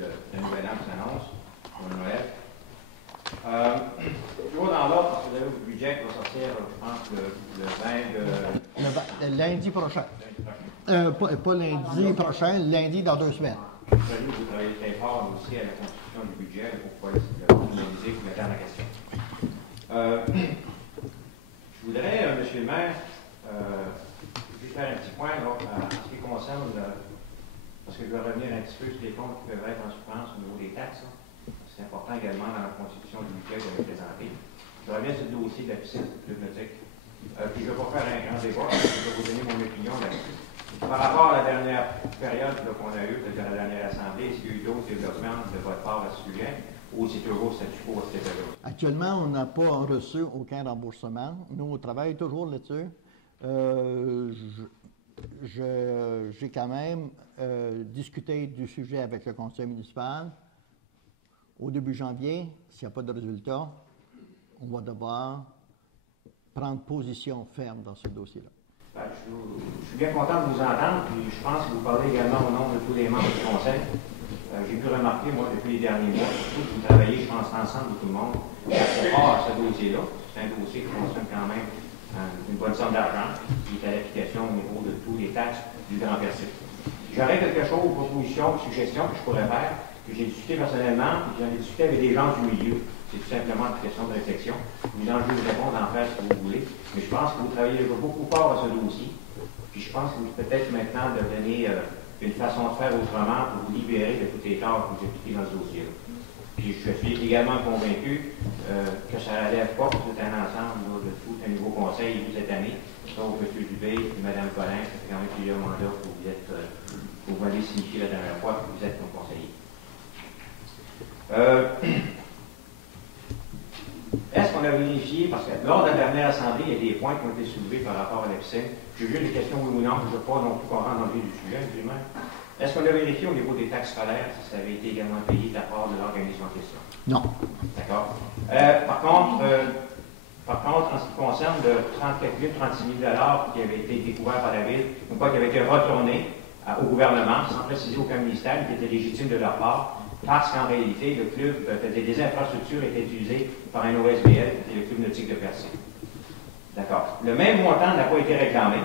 de la Nouvelle An qui s'annonce pour Noël. Toujours dans l'ordre, parce que vous avez le budget qui va sortir, je pense, le 20 de... Le lundi prochain. Pas lundi prochain, lundi dans 2 semaines. Je salue que vous travaillez très fort aussi à la constitution du budget pour pouvoir analyser pour mettre en la question. Je voudrais, Monsieur le maire, juste faire un petit point là, en ce qui concerne, parce que je vais revenir un petit peu sur les comptes qui peuvent être en souffrance au niveau des taxes. C'est important également dans la constitution du budget que vous avez présenté. Je reviens sur le dossier de la piscine nautique. Puis je ne vais pas faire un grand débat, je vais vous donner mon opinion là-dessus. Par rapport à la dernière période qu'on a eue, c'est-à-dire la dernière assemblée, est-ce qu'il y a eu d'autres développements de votre part à ce sujet, ou c'est toujours statu quo à cet effet-là? Actuellement, on n'a pas reçu aucun remboursement. Nous, on travaille toujours là-dessus. J'ai quand même discuté du sujet avec le conseil municipal. Au début janvier, s'il n'y a pas de résultat, on va devoir prendre position ferme dans ce dossier-là. Ben, je suis bien content de vous entendre, puis je pense que vous parlez également au nom de tous les membres du conseil. J'ai pu remarquer, moi, depuis les derniers mois, surtout que vous travaillez, je pense, ensemble avec tout le monde, par rapport à ce dossier-là. C'est un dossier qui consomme quand même une bonne somme d'argent, qui est à l'application au niveau de tous les taxes du Grand Percé. J'aurais quelque chose, une proposition, une suggestion que je pourrais faire, que j'ai discuté personnellement, et que j'en ai discuté avec des gens du milieu. C'est tout simplement une question de réflexion. Vous en jugerez répondre en faire ce que vous voulez. Mais je pense que vous travaillez beaucoup fort à ce dossier. Puis je pense que vous peut-être maintenant de donner une façon de faire autrement pour vous libérer de toutes les tâches que vous appliquez dans ce dossier-là. Puis je suis également convaincu que ça n'allève pas tout un ensemble là, de tout un nouveau conseil élu cette année. Sauf M. Dubé et Mme Collin, ça fait quand même plusieurs mandats que vous m'avez signifié la dernière fois que vous êtes nos conseillers. Est-ce qu'on a vérifié, parce que lors de la dernière assemblée, il y a des points qui ont été soulevés par rapport à la piscine. J'ai juste des questions oui ou non, je ne veux pas non plus qu'on rentre dans le vif du sujet, absolument. Est-ce qu'on a vérifié au niveau des taxes scolaires si ça avait été également payé de la part de l'organisme en question? Non. D'accord. Par contre, en ce qui concerne le 36 000 qui avait été découvert par la Ville, ou pas qui avait été retourné au gouvernement, sans préciser aucun ministère, qui était légitime de leur part, parce qu'en réalité, le club faisait des infrastructures étaient utilisées par un OSBL, qui était le Club nautique de Percé. D'accord. Le même montant n'a pas été réclamé,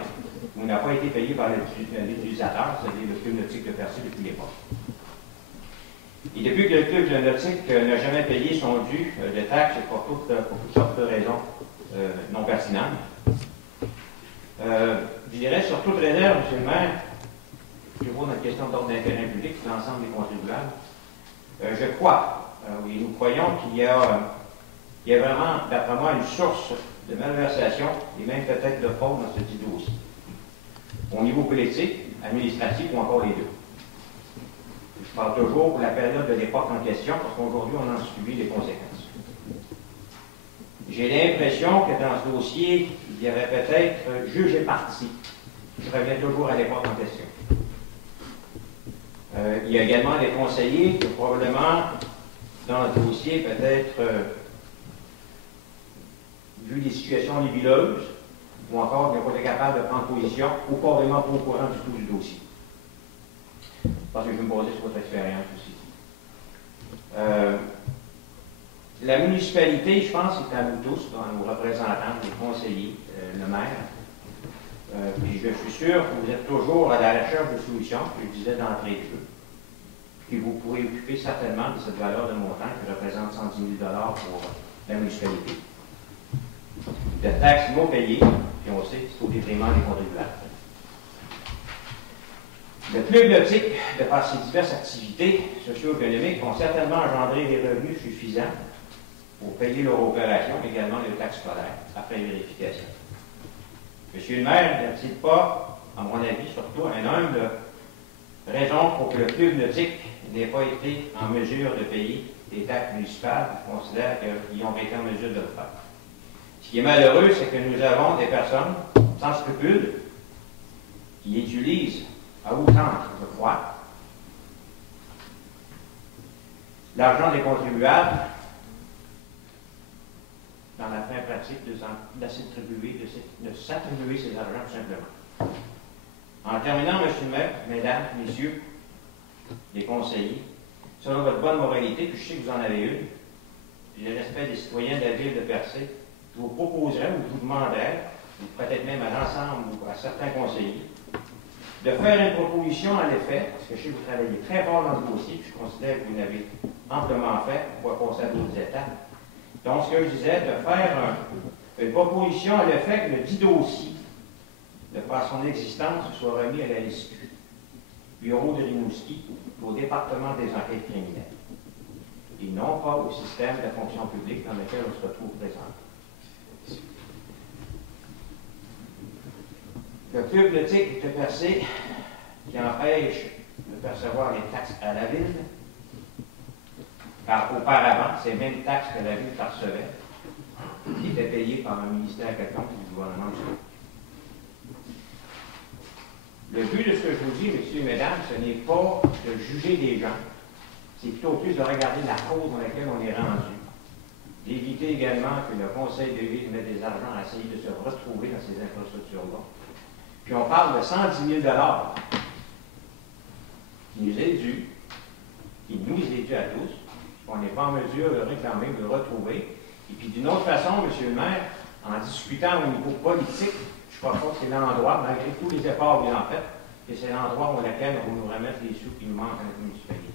ou n'a pas été payé par l'utilisateur, c'est-à-dire le Club nautique de Percé depuis l'époque. Et depuis que le Club nautique n'a jamais payé son dû de taxes pour toutes sortes de raisons non pertinentes, je dirais sur toute réserve, M. le maire, toujours dans la question d'ordre d'intérêt public pour l'ensemble des contribuables, je crois, oui, nous croyons qu'il y a vraiment, d'après moi, une source de malversation et même peut-être de fraude dans ce petit dossier. Au niveau politique, administratif ou encore les deux. Je parle toujours pour la période de l'époque en question parce qu'aujourd'hui, on en subit les conséquences. J'ai l'impression que dans ce dossier, il y avait peut-être juge et partie. Je reviens toujours à l'époque en question. Il y a également des conseillers qui, probablement, dans le dossier, peut-être, vu des situations nébuleuses, ou encore qui n'ont pas été capables de prendre position, ou pas vraiment pas au courant du tout du dossier. Parce que je vais me baser sur votre expérience aussi. La municipalité, je pense, c'est à nous tous, dans nos représentants, les conseillers, le maire. Puis je suis sûr que vous êtes toujours à la recherche de solutions, je le disais d'entrée de jeu. Puis vous pourrez occuper certainement de cette valeur de montant qui représente 110 000 pour la municipalité. De taxes non payées, puis on sait que c'est au détriment des contribuables. Le club nautique, de par ses diverses activités socio-économiques, vont certainement engendrer des revenus suffisants pour payer leur opération, également les taxes scolaires, après vérification. Monsieur le maire, n'y a-t-il pas, à mon avis, surtout un humble raison pour que le club nautique n'ait pas été en mesure de payer des taxes municipales? Je considère qu'ils ont été en mesure de le faire. Ce qui est malheureux, c'est que nous avons des personnes sans scrupules qui utilisent à outrance, je crois, l'argent des contribuables dans la fin pratique de s'attribuer ces argents tout simplement. En terminant, M. le maire, mesdames, messieurs, les conseillers, selon votre bonne moralité, puis je sais que vous en avez une, puis le respect des citoyens de la ville de Percé, je vous proposerais ou je vous demanderais, ou peut-être même à l'ensemble ou à certains conseillers, de faire une proposition à l'effet, parce que je sais que vous travaillez très fort dans le dossier, puis je considère que vous l'avez amplement fait, pour pouvoir passer à d'autres étapes. Donc, ce que je disais, de faire une proposition à l'effet que le dit dossier, de par son existence, soit remis à la LSQ, Bureau de Rimouski, au département des enquêtes criminelles, et non pas au système de la fonction publique dans lequel on se retrouve présent. Le club nautique de Percé qui empêche de percevoir les taxes à la ville, car auparavant, ces mêmes taxes que la ville percevait étaient payées par un ministère quelconque du gouvernement du Québec. Le but de ce que je vous dis, messieurs et mesdames, ce n'est pas de juger des gens, c'est plutôt plus de regarder la cause dans laquelle on est rendu, d'éviter également que le conseil de ville mette des argents à essayer de se retrouver dans ces infrastructures-là. Puis on parle de 110 000 qui nous est dû, qui nous est dû à tous, on n'est pas en mesure de réclamer, de le retrouver. Et puis d'une autre façon, monsieur le maire, en discutant au niveau politique, je crois pas que c'est l'endroit, malgré tous les efforts bien en fait, que c'est l'endroit où lequel on va nous remettre les sous qui nous manquent à notre municipalité.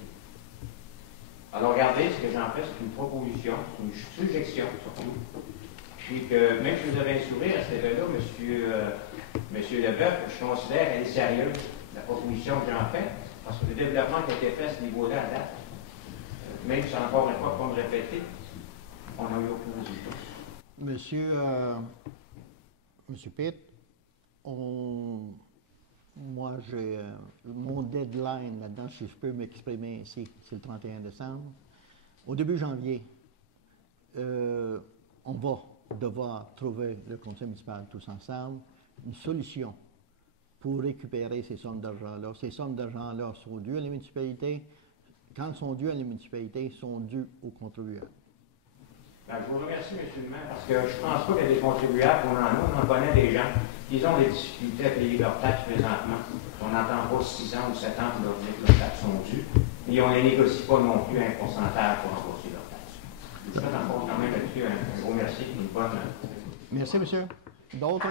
Alors regardez, ce que j'en fais, c'est une proposition, une suggestion surtout. Puis que même si vous avez un sourire à cet effet-là, monsieur Leboeuf, je considère qu'elle est sérieuse, la proposition que j'en fais, parce que le développement qui a été fait à ce niveau-là, à date, même si encore une fois, pour me répéter, on n'a eu aucun résultat. Monsieur Pitt, moi, j'ai mon deadline là-dedans, si je peux m'exprimer ici, c'est le 31 décembre. Au début janvier, on va devoir trouver, le conseil municipal tous ensemble, une solution pour récupérer ces sommes d'argent-là. Ces sommes d'argent-là sont dues à la municipalité. Quand elles sont dues à la municipalité, elles sont dues aux contribuables. Ben, je vous remercie, M. le maire, parce que je ne pense pas qu'il y a des contribuables, on en connaît des gens qui ont des difficultés à payer leurs taxes présentement. On n'entend pas 6 ans ou 7 ans pour leur dire que leurs taxes sont dues, et on ne les négocie pas non plus un pourcentage pour rembourser leurs taxes. Je vous fais encore quand même là-dessus un gros merci et une bonne... Merci, monsieur. D'autres?